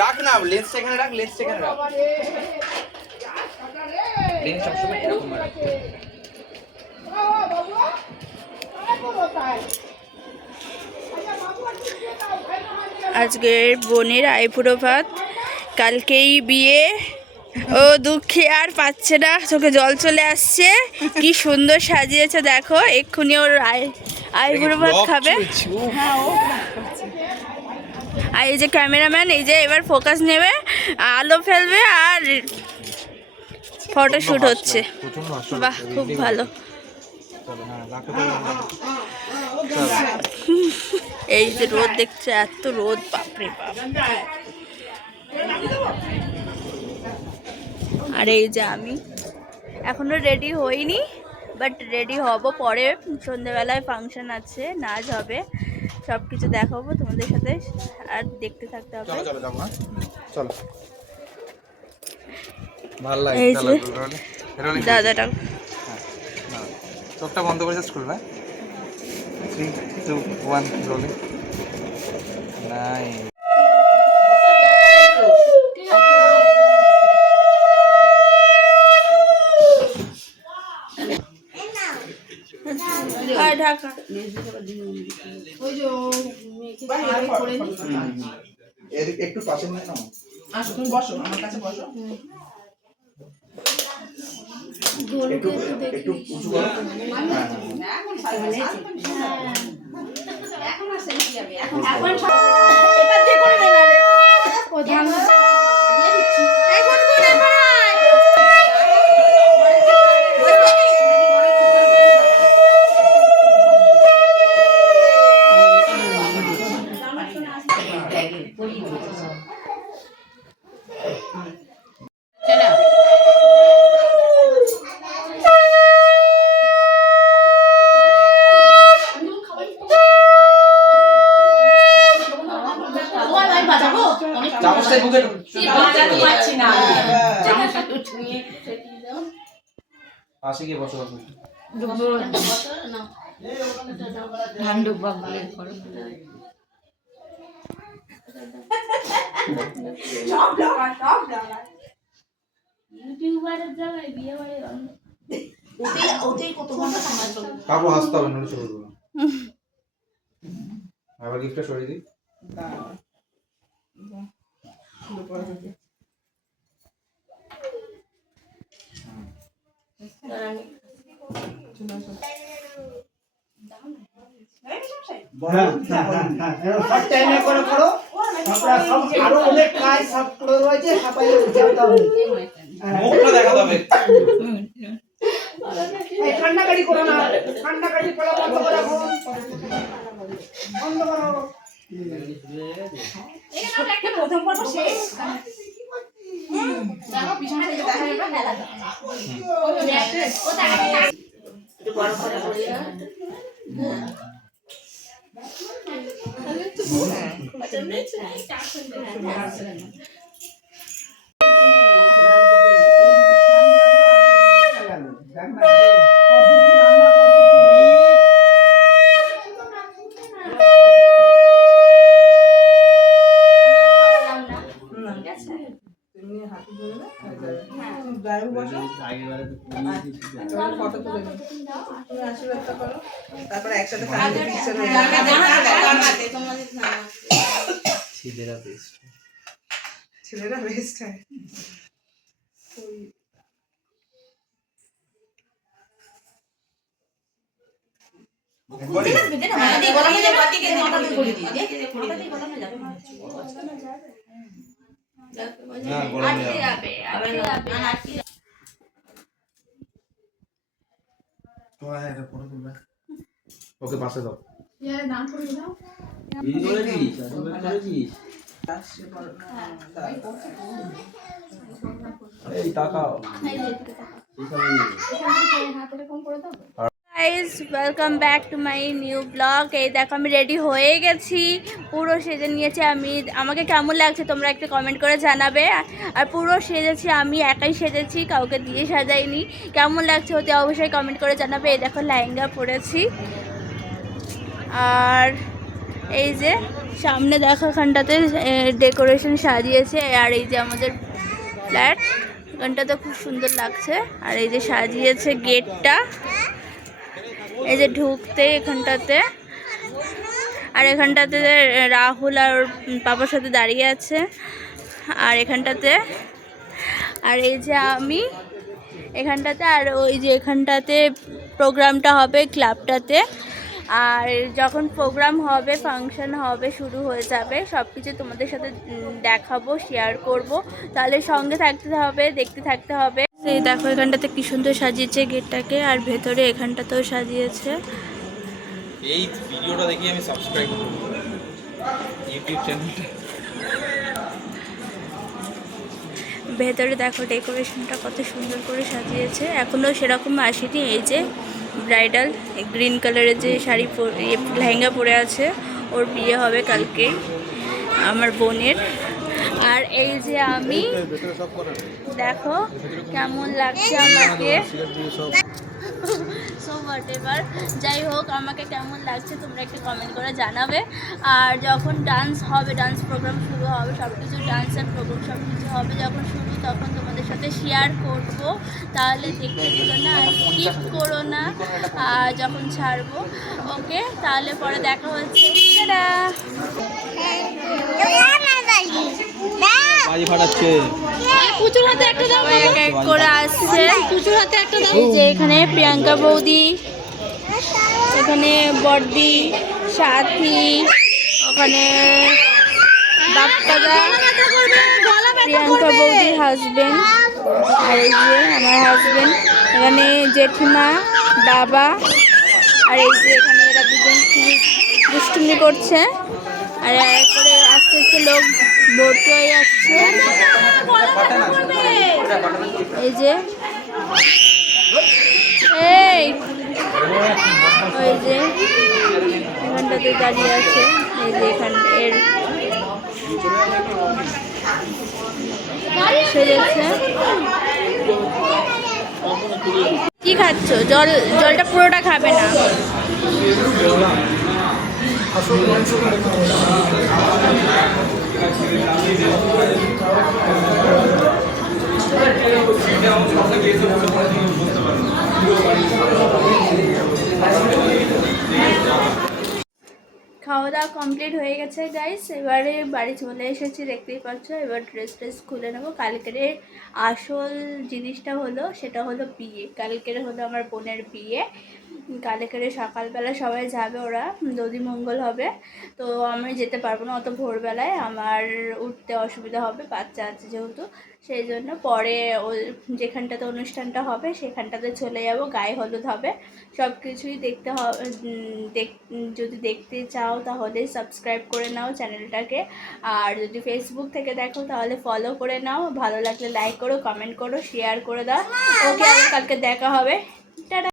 রাখ না, লেন্স এখানে রাখ, লেন্স এখানে রাখ, লেন্স সবসময় এরকম রাখ। আজকের বোনের আইবুড়ো ভাত, কালকেই বিয়ে। ও দুঃখে আর পাচ্ছে না, চোখে জল চলে আসছে। কি সুন্দর সাজিয়েছে দেখো, এক্ষুনি ওর আইবুড়ো ভাত খাবে। আর এই যে ক্যামেরাম্যান, এই যে এবার ফোকাস নেবে, আলো ফেলবে আর ফটো শুট হচ্ছে। বাহ, খুব ভালো। এই যে রোদ দেখছে, এত রোদ, বাপরে বাপ। আর এই যে আমি এখনো রেডি হইনি, বাট রেডি হব পরে। সন্ধ্যেবেলায় ফাংশন আছে, নাচ হবে, সব কিছু দেখাবো তোমাদের সাথে, আর দেখতে থাকতে হবে। এই যে দাদাটা চোখটা বন্ধ করে স্কুল ভাই। 3, 2, 1 রোলিং। নাইস। ঢাকা একটু পাশে নিয়ে নাও। আসো, তুমি বসো, আমার কাছে বসো। একটু উঁচু করো। এখন আসেন কি হবে? এখন এটা দিয়ে করে দেন। আরে প্রধান পাশে গিয়ে বসো। ধান ডুববা বলে করো। ইউটিউবারের জায়গায় বিয়ে বাড়ি ওতেই কত ঘন্টা সময় চলে। কাকু আসতে হবে, নলে চলে যাবে। আবার গিফটটা সরিয়ে দিই। মুখটা দেখা যাবে। ঠান্ডা গাড়ি করো না, ঠান্ডা গাড়ি করা বন্ধ করো, বন্ধ করো। এটা একটা প্রথম পর্ব শেষ। দেখো পিছনে থেকে দেখা যাবে মেলা। ওটা আগে একটু বড় করে বলি না। আমি তো আচ্ছা নেক্সট টাইম তারপরে একসাথে ছেলেরা বেস্ট হয়। ওকে পাশে দাও। এই তাকাও। Guys, welcome back to my new blog. এই দেখো আমি রেডি হয়ে গেছি, পুরো সেজে নিয়েছি আমি। আমাকে কেমন লাগছে তোমরা একটা কমেন্ট করে জানাবে। আর পুরো সেজেছি আমি, একাই সেজেছি, কাউকে দিয়ে সাজাইনি। কেমন লাগছে ওতে অবশ্যই কমেন্ট করে জানাবে। এই দেখো লেহেঙ্গা পরেছি, আর এই যে সামনে দেখো এখানটাতে ডেকোরেশন সাজিয়েছে, আর এই যে আমাদের ফ্ল্যাট এখানটাতে খুব সুন্দর লাগছে। আর এই যে সাজিয়েছে গেটটা, এই যে ঢুকতে এখানটাতে। আর এখানটাতে রাহুল আর ওর পাপার সাথে দাঁড়িয়ে আছে। আর এখানটাতে, আর এই যে আমি এখানটাতে, আর ওই যে এখানটাতে প্রোগ্রামটা হবে ক্লাবটাতে। আর যখন প্রোগ্রাম হবে, ফাংশন হবে, শুরু হয়ে যাবে, সব কিছু তোমাদের সাথে দেখাবো, শেয়ার করব। তাহলে সঙ্গে থাকতে হবে, দেখতে থাকতে হবে। সেই দেখো এখানটাতে কি সুন্দর সাজিয়েছে গেটটাকে, আর ভেতরে এখানটাতেও সাজিয়েছে। এই ভিডিওটা দেখি আমি সাবস্ক্রাইব করব ইউটিউব চ্যানেলটা। ভেতরে দেখো ডেকোরেশনটা কত সুন্দর করে সাজিয়েছে। এখনও সেরকম আসেনি। এই যে ব্রাইডাল গ্রিন কালারের যে শাড়ি লেহেঙ্গা পরে আছে, ওর বিয়ে হবে কালকে আমার বোনের। আর এই যে আমি, দেখো কেমন লাগছে আমাকে। সো হোয়াট এভার, যাই হোক আমাকে কেমন লাগছে তোমরা একটু কমেন্ট করে জানাবে। আর যখন ডান্স হবে, ডান্স প্রোগ্রাম শুরু হবে, সব কিছু ডান্সের প্রোগ্রাম সব কিছু হবে যখন শুরু, তখন তোমাদের সাথে শেয়ার করব। তাহলে দেখতে ভুলো না, স্কিপ করো না। আর যখন ছাড়বো, ওকে, তাহলে পরে দেখা হচ্ছে। টাটা। বাজি ফাটাচ্ছে। পুচুর হাতে একটা দাও, সবাই এক এক করে আসছে। পুচুর হাতে একটা দাও। এই যে এখানে প্রিয়াঙ্কা বৌদি, এখানে বড়দি, সাথী, ওখানে বাপ্পাদা, প্রিয়াঙ্কা বৌদির হাজবেন্ড, আর এই যে আমার হাজবেন্ড, এখানে জেঠিমা, বাবা, আর এই যে এখানে এরা দুজন খুবই দুষ্টুমি করছে। আর এক করে আস্তে আস্তে লোক ভর্তি হয়ে যাচ্ছে। এই যে এই ওই যে এখানটাতে দাঁড়িয়ে আছে, এই যে এখান এর সেজেছে। কি খাচ্ছ? জলটা পুরোটা খাবে না। খাওয়া দাওয়া কমপ্লিট হয়ে গেছে গাইস, এবারে বাড়ি চলে এসেছি, দেখতেই পাচ্ছ। এবার ড্রেস খুলে নেবো। কালকের আসল জিনিসটা হলো, সেটা হলো বিয়ে। কালকের হলো আমার বোনের বিয়ে। কালকের সকালবেলা সবাই যাবে, ওরা দধিমঙ্গল হবে। তো আমি যেতে পারবো না অত ভোরবেলায়, আমার উঠতে অসুবিধা হবে, বাচ্চা আছে যেহেতু। সেই জন্য পরে যেখানটাতে অনুষ্ঠানটা হবে সেখানটাতে চলে যাব। গায়ে হলুদ হবে, সব কিছুই দেখতে হবে। যদি দেখতে চাও তাহলে সাবস্ক্রাইব করে নাও চ্যানেলটাকে। আর যদি ফেসবুক থেকে দেখো তাহলে ফলো করে নাও। ভালো লাগলে লাইক করো, কমেন্ট করো, শেয়ার করে দাও। ওকে, আবার কালকে দেখা হবে। টাটা।